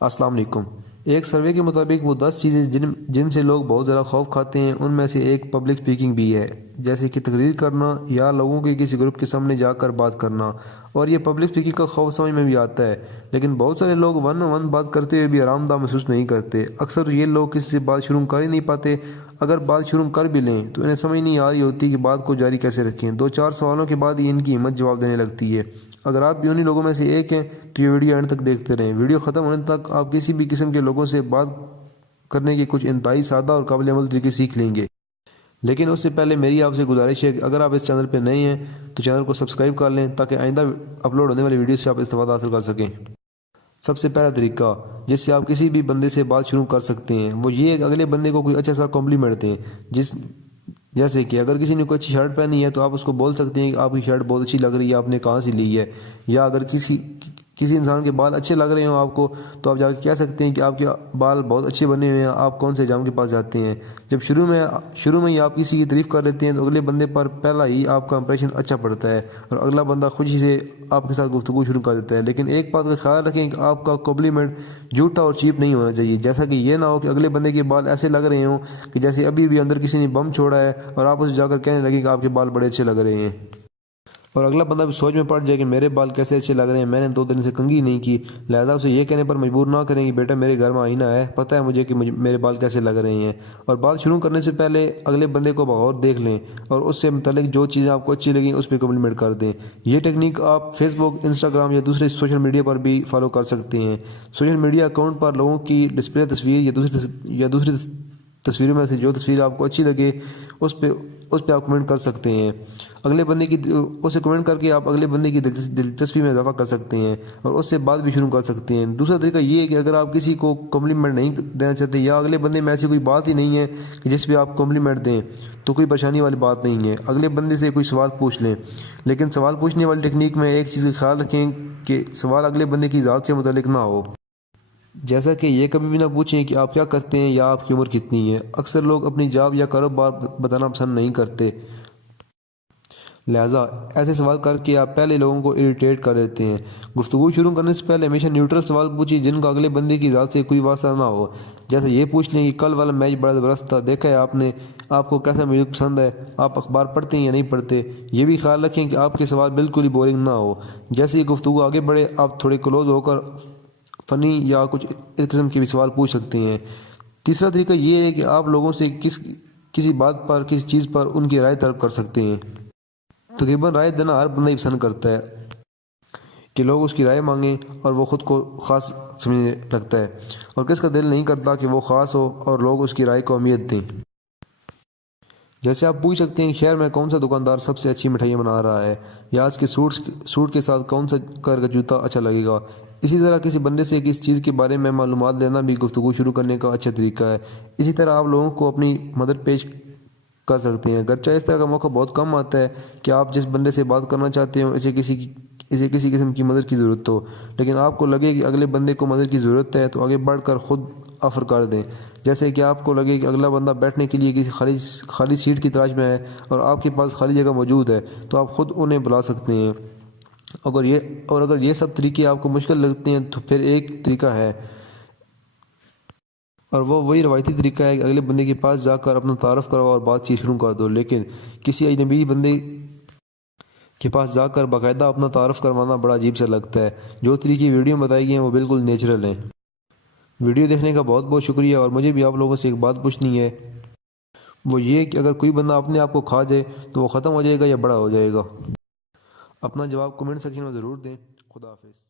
السلام علیکم۔ ایک سروے کے مطابق وہ 10 چیزیں جن سے لوگ بہت زیادہ خوف کھاتے ہیں ان میں سے ایک پبلک اسپیکنگ بھی ہے، جیسے کہ تقریر کرنا یا لوگوں کے کسی گروپ کے سامنے جا کر بات کرنا۔ اور یہ پبلک اسپیکنگ کا خوف سمجھ میں بھی آتا ہے، لیکن بہت سارے لوگ ون آن ون بات کرتے ہوئے بھی آرام دہ محسوس نہیں کرتے۔ اکثر یہ لوگ کسی سے بات شروع کر ہی نہیں پاتے، اگر بات شروع کر بھی لیں تو انہیں سمجھ نہیں آ رہی ہوتی کہ بات کو جاری کیسے رکھیں۔ 2-4 سوالوں کے بعد ہی ان کی ہمت جواب دینے لگتی ہے۔ اگر آپ بھی انہی لوگوں میں سے ایک ہیں تو یہ ویڈیو اینڈ تک دیکھتے رہیں۔ ویڈیو ختم ہونے تک آپ کسی بھی قسم کے لوگوں سے بات کرنے کے کچھ انتہائی سادہ اور قابل عمل طریقے سیکھ لیں گے۔ لیکن اس سے پہلے میری آپ سے گزارش ہے کہ اگر آپ اس چینل پہ نئے ہیں تو چینل کو سبسکرائب کر لیں تاکہ آئندہ اپلوڈ ہونے والی ویڈیو سے آپ استفادہ حاصل کر سکیں۔ سب سے پہلا طریقہ جس سے آپ کسی بھی بندے سے بات شروع کر سکتے ہیں وہ یہ ہے کہ اگلے بندے کو کوئی اچھا سا کمپلیمنٹ دیں۔ جیسے کہ اگر کسی نے کوئی اچھی شرٹ پہنی ہے تو آپ اس کو بول سکتے ہیں کہ آپ کی شرٹ بہت اچھی لگ رہی ہے، آپ نے کہاں سے لی ہے۔ یا اگر کسی انسان کے بال اچھے لگ رہے ہوں آپ کو تو آپ جا کے کہہ سکتے ہیں کہ آپ کے بال بہت اچھے بنے ہوئے ہیں، آپ کون سے جام کے پاس جاتے ہیں۔ جب شروع میں ہی آپ کسی کی تعریف کر لیتے ہیں تو اگلے بندے پر پہلا ہی آپ کا امپریشن اچھا پڑتا ہے اور اگلا بندہ خوشی سے آپ کے ساتھ گفتگو شروع کر دیتا ہے۔ لیکن ایک بات کا خیال رکھیں کہ آپ کا کمپلیمنٹ جھوٹا اور چیپ نہیں ہونا چاہیے، جیسا کہ یہ نہ ہو کہ اگلے بندے کے بال ایسے لگ رہے ہوں کہ جیسے ابھی بھی اندر کسی نے بم چھوڑا ہے اور آپ اسے جا کر کہنے لگے کہ آپ کے بال بڑے اچھے لگ رہے ہیں، اور اگلا بندہ بھی سوچ میں پڑ جائے کہ میرے بال کیسے اچھے لگ رہے ہیں، میں نے 2 دن سے کنگھی نہیں کی۔ لہذا اسے یہ کہنے پر مجبور نہ کریں کہ بیٹا میرے گھر میں آئینہ ہے، پتہ ہے مجھے کہ میرے بال کیسے لگ رہے ہیں۔ اور بات شروع کرنے سے پہلے اگلے بندے کو بغور دیکھ لیں اور اس سے متعلق جو چیزیں آپ کو اچھی لگیں اس پہ کمپلیمنٹ کر دیں۔ یہ ٹیکنیک آپ فیس بک، انسٹاگرام یا دوسرے سوشل میڈیا پر بھی فالو کر سکتے ہیں۔ سوشل میڈیا اکاؤنٹ پر لوگوں کی ڈسپلے تصویر یا دوسری تصویروں میں سے جو تصویر آپ کو اچھی لگے اس پہ آپ کمنٹ کر سکتے ہیں۔ اسے کمنٹ کر کے آپ اگلے بندے کی دلچسپی میں اضافہ کر سکتے ہیں اور اس سے بات بھی شروع کر سکتے ہیں۔ دوسرا طریقہ یہ ہے کہ اگر آپ کسی کو کمپلیمنٹ نہیں دینا چاہتے یا اگلے بندے میں ایسی کوئی بات ہی نہیں ہے کہ جس پہ آپ کمپلیمنٹ دیں تو کوئی پریشانی والی بات نہیں ہے، اگلے بندے سے کوئی سوال پوچھ لیں۔ لیکن سوال پوچھنے والی ٹیکنیک میں ایک چیز کا خیال رکھیں کہ سوال اگلے بندے کی ذات سے متعلق نہ ہو، جیسا کہ یہ کبھی بھی نہ پوچھیں کہ آپ کیا کرتے ہیں یا آپ کی عمر کتنی ہے۔ اکثر لوگ اپنی جاب یا کاروبار بتانا پسند نہیں کرتے، لہٰذا ایسے سوال کر کے آپ پہلے لوگوں کو اریٹیٹ کر دیتے ہیں۔ گفتگو شروع کرنے سے پہلے ہمیشہ نیوٹرل سوال پوچھیں جن کا اگلے بندے کی ذات سے کوئی واسطہ نہ ہو، جیسے یہ پوچھ لیں کہ کل والا میچ بڑا زبردست تھا، دیکھا ہے آپ نے، آپ کو کیسا میوزک پسند ہے، آپ اخبار پڑھتے ہیں یا نہیں پڑھتے۔ یہ بھی خیال رکھیں کہ آپ کے سوال بالکل ہی بورنگ نہ ہو۔ جیسے ہی گفتگو آگے بڑھے آپ تھوڑے کلوز ہو کر فنی یا کچھ اس قسم کے بھی سوال پوچھ سکتے ہیں۔ تیسرا طریقہ یہ ہے کہ آپ لوگوں سے کسی بات پر، کسی چیز پر ان کی رائے طلب کر سکتے ہیں۔ تقریباً رائے دینا ہر بندہ ہی پسند کرتا ہے کہ لوگ اس کی رائے مانگیں اور وہ خود کو خاص سمجھنے لگتا ہے، اور کس کا دل نہیں کرتا کہ وہ خاص ہو اور لوگ اس کی رائے کو اہمیت دیں۔ جیسے آپ پوچھ سکتے ہیں کہ شہر میں کون سا دکاندار سب سے اچھی مٹھائیاں بنا رہا ہے، یا آج کے سوٹ کے ساتھ کون سا کلر کا جوتا اچھا لگے گا۔ اسی طرح کسی بندے سے کسی چیز کے بارے میں معلومات لینا بھی گفتگو شروع کرنے کا اچھا طریقہ ہے۔ اسی طرح آپ لوگوں کو اپنی مدد پیش کر سکتے ہیں، اگرچہ اس طرح کا موقع بہت کم آتا ہے کہ آپ جس بندے سے بات کرنا چاہتے ہوں اسے کسی قسم کی مدد کی ضرورت ہو، لیکن آپ کو لگے کہ اگلے بندے کو مدد کی ضرورت ہے تو آگے بڑھ کر خود آفر کر دیں۔ جیسے کہ آپ کو لگے کہ اگلا بندہ بیٹھنے کے لیے کسی خالی سیٹ کی تلاش میں ہے اور آپ کے پاس خالی جگہ موجود ہے تو آپ خود انہیں بلا سکتے ہیں۔ اگر یہ سب طریقے آپ کو مشکل لگتے ہیں تو پھر ایک طریقہ ہے، اور وہی روایتی طریقہ ہے کہ اگلے بندے کے پاس جا کر اپنا تعارف کرواؤ اور بات چیت شروع کر دو۔ لیکن کسی اجنبی بندے کے پاس جا کر باقاعدہ اپنا تعارف کروانا بڑا عجیب سا لگتا ہے۔ جو طریقے ویڈیو میں بتائی گئی ہیں وہ بالکل نیچرل ہیں۔ ویڈیو دیکھنے کا بہت بہت شکریہ، اور مجھے بھی آپ لوگوں سے ایک بات پوچھنی ہے، وہ یہ کہ اگر کوئی بندہ اپنے آپ کو کھا جائے تو وہ ختم ہو جائے گا یا بڑا ہو جائے گا؟ اپنا جواب کمنٹ سیکشن میں ضرور دیں۔ خدا حافظ۔